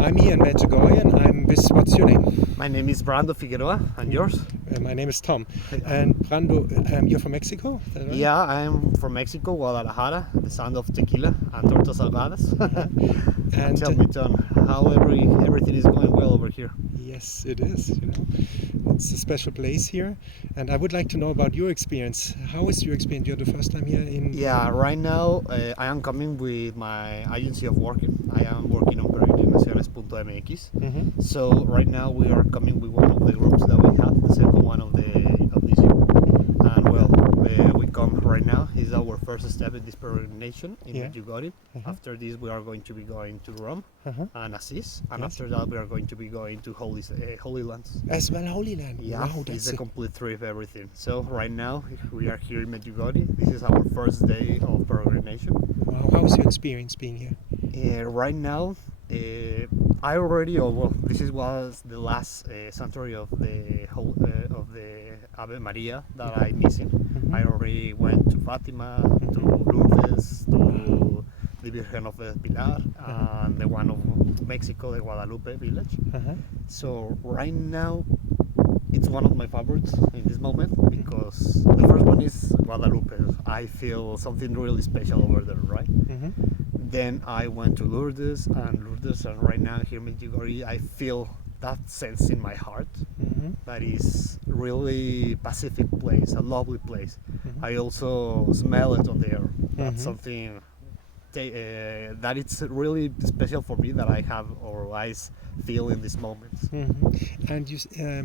I'm here in Medjugorje and I'm with, what's your name? My name is Brando Figueroa, and yours? My name is Tom. And Brando, you're from Mexico? Is that right? Yeah, I'm from Mexico, Guadalajara, the sound of tequila and tortas ahogadas. And tell me, Tom, how everything is going well over here? Yes, it is. It's a special place here, and I would like to know about your experience. How is your experience? You're the first time here in... Yeah, right now I am coming with my agency of working. I am working on peregrinaciones.mx. So right now we are coming with one of the groups that we have, the second one of this year. And well, we come right now. It's our first step in this peregrination in Medjugorje. After this, we are going to be going to Rome and Assis, and after that, we are going to be going to Holy Lands. As well, Holy Land. Yeah, wow, it's a complete trip, everything. So right now, we are here in Medjugorje. This is our first day of peregrination. Wow, how is your experience being here? Right now, this was the last sanctuary of the Ave Maria that I'm missing. I already went to Fatima, to Lourdes, to the Virgen of el Pilar, and the one of Mexico, the Guadalupe village. So right now, it's one of my favorites in this moment because the first one is Guadalupe. I feel something really special over there, right? Then I went to Lourdes, and right now here in Medjugorje, I feel that sense in my heart. That is really Pacific place, a lovely place. I also smell it on the air. That's something that it's really special for me that I have or I feel in this moment. And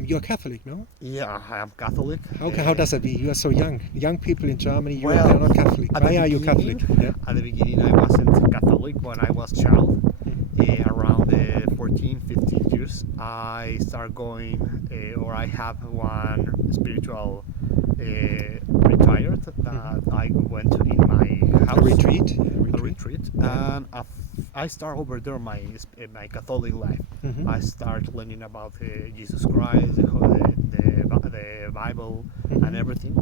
you're Catholic, no? Yeah, I am Catholic. How does that be? You are so young. Young people in Germany, they are not Catholic. Why are you Catholic? At the beginning, I wasn't Catholic when I was a child. Around 14, 15 years, I start going, or I have one spiritual retired that I went in my house. A retreat, and I start over there my Catholic life. I start learning about Jesus Christ, the Bible, and everything.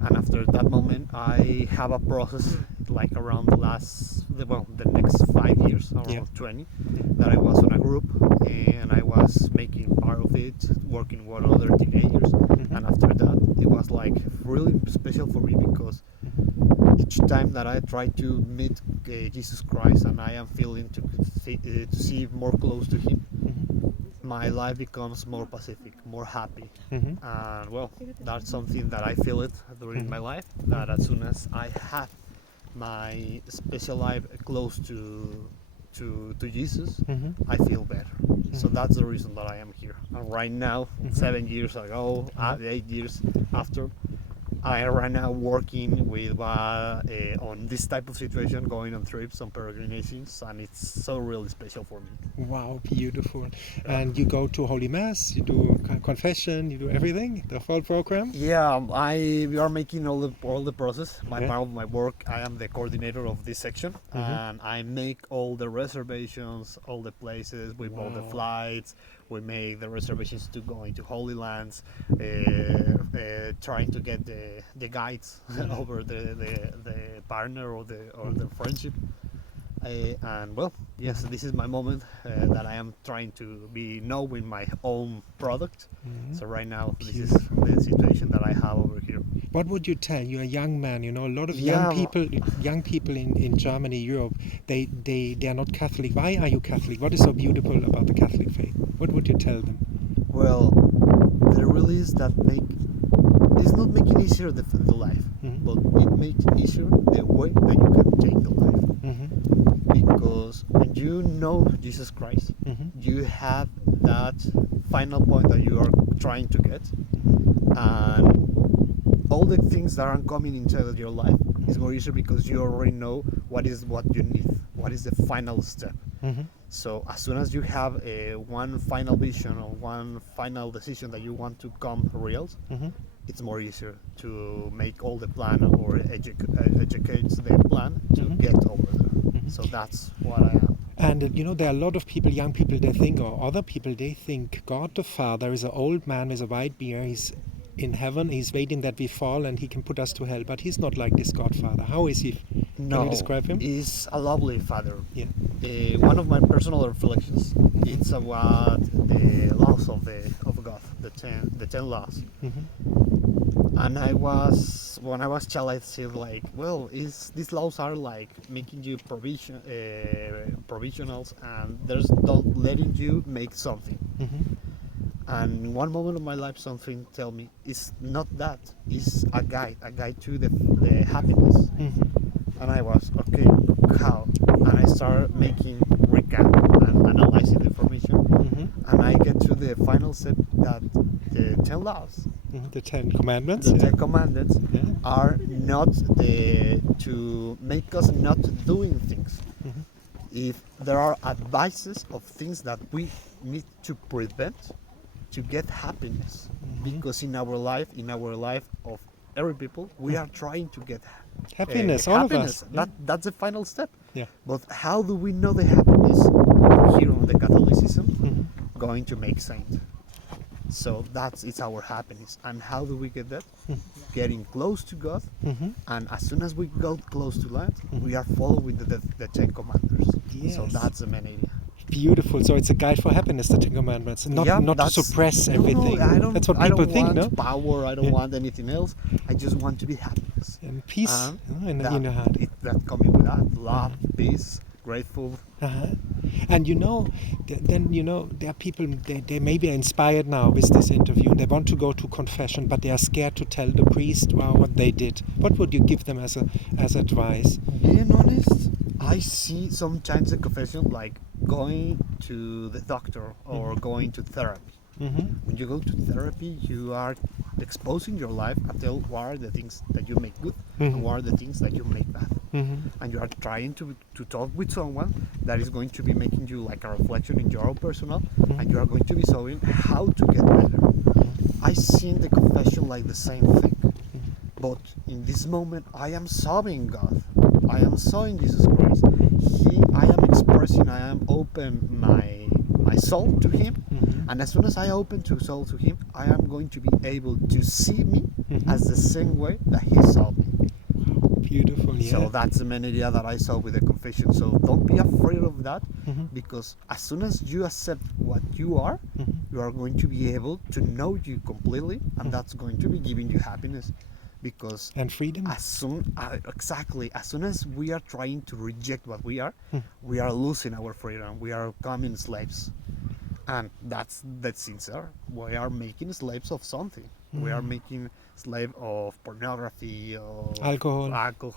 And after that moment, I have a process like around the next 5 years, around 20, that I was on a group and I was making part of it, working with other teenagers. And after that, it was like really special for me because each time that I try to meet Jesus Christ and I am feeling to see more close to Him, my life becomes more pacific, more happy. And well, that's something that I feel it during my life, that as soon as I have my special life close to Jesus, I feel better. So that's the reason that I am here. And right now, 7 years ago, 8 years after, I am right now working with on this type of situation, going on trips, on peregrinations, and it's so really special for me. Wow, beautiful. And you go to Holy Mass, you do confession, you do everything, the whole program? Yeah, we are making all the process. Part of my work, I am the coordinator of this section, and I make all the reservations, all the places, we book the flights, we make the reservations to go into Holy Lands, trying to get the guides over the partner or the friendship. And well, yes, this is my moment that I am trying to be knowing my own product. So right now, this is the situation that I have over here. What would you tell? You're a young man, a lot of young people in Germany, Europe, they are not Catholic. Why are you Catholic? What is so beautiful about the Catholic faith? What would you tell them? Well, there really is that it's not making easier the life, but it makes easier the way that you can take the life. Because when you know Jesus Christ, you have that final point that you are trying to get, and all the things that are coming inside your life is more easier because you already know what you need, what is the final step. So as soon as you have one final vision or one final decision that you want to come real, it's more easier to make all the plan or educate the plan to get over there. So that's what I am. And there are a lot of people, young people, they think, or other people, they think God the Father is an old man with a white beard. He's in heaven, he's waiting that we fall and he can put us to hell. But he's not like this Godfather. How is he? No, Can you describe him? he's a lovely father. Yeah. One of my personal reflections, it's about the laws of God, the 10 laws. And when I was child, I said like, well, these laws are like making you provisionals, and there's not letting you make something. And one moment of my life, something tell me it's not that. It's a guide to the happiness. And I was okay. How? And I started making recap and analyzing the information, and I get to the final step that the 10 laws, The 10 Commandments. the Yeah. 10 commandments, Yeah. are not to make us not doing things. If there are advices of things that we need to prevent to get happiness, because in our life of every people, we are trying to get Happiness, all of happiness. us. That's the final step. Yeah. But how do we know the happiness here on the Catholicism? Going to make saint. So it's our happiness. And how do we get that? Getting close to God. And as soon as we go close to that, we are following the 10 commandments. So Yes. that's the main idea. Beautiful. So it's a guide for happiness, the 10 Commandments, not to that's- suppress no, everything. I don't, That's what I people don't think, want no? power. I don't Yeah. want anything else. I just want to be happiness. And peace in that, your heart. that coming with that love, peace, grateful. And then there are people, they maybe are inspired now with this interview, and they want to go to confession, but they are scared to tell the priest what they did. What would you give them as advice? Being honest, I see sometimes the confession like going to the doctor or going to therapy. When you go to therapy, you are exposing your life until what are the things that you make good and what are the things that you make bad. And you are trying to talk with someone that is going to be making you like a reflection in your own personal, and you are going to be showing how to get better. I see the confession like the same thing. But in this moment, I am serving God. I am serving Jesus Christ. I am expressing, I am open my soul to Him. And as soon as I open to soul to Him, I am going to be able to see me as the same way that He saw me. Beautiful, yeah. So that's the main idea that I saw with the confession. So don't be afraid of that, because as soon as you accept what you are going to be able to know you completely, and that's going to be giving you happiness. Because and freedom. as soon as we are trying to reject what we are losing our freedom. We are becoming slaves, and that's sincere. We are making slaves of something. We are making slave of pornography, of alcohol,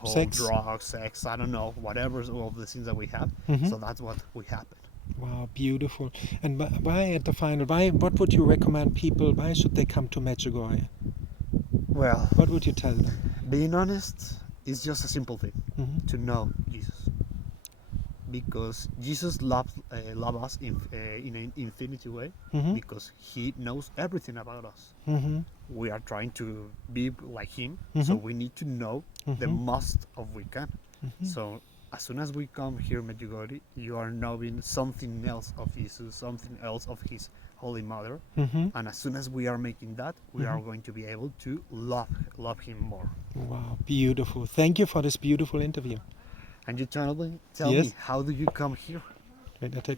sex. drugs, sex. I don't know, whatever all the things that we have. So that's what we happen. Wow, beautiful. And why at the final? What would you recommend people? Why should they come to Medjugorje? Well, what would you tell them? Being honest is just a simple thing, to know Jesus. Because Jesus loves us in an infinity way, because He knows everything about us. We are trying to be like Him, so we need to know the most of we can. So as soon as we come here in Medjugorje, you are knowing something else of Jesus, something else of His Holy Mother, and as soon as we are making that, we are going to be able to love Him more. Wow, beautiful. Thank you for this beautiful interview. And you tell Yes. me, how do you come here? Wait, I take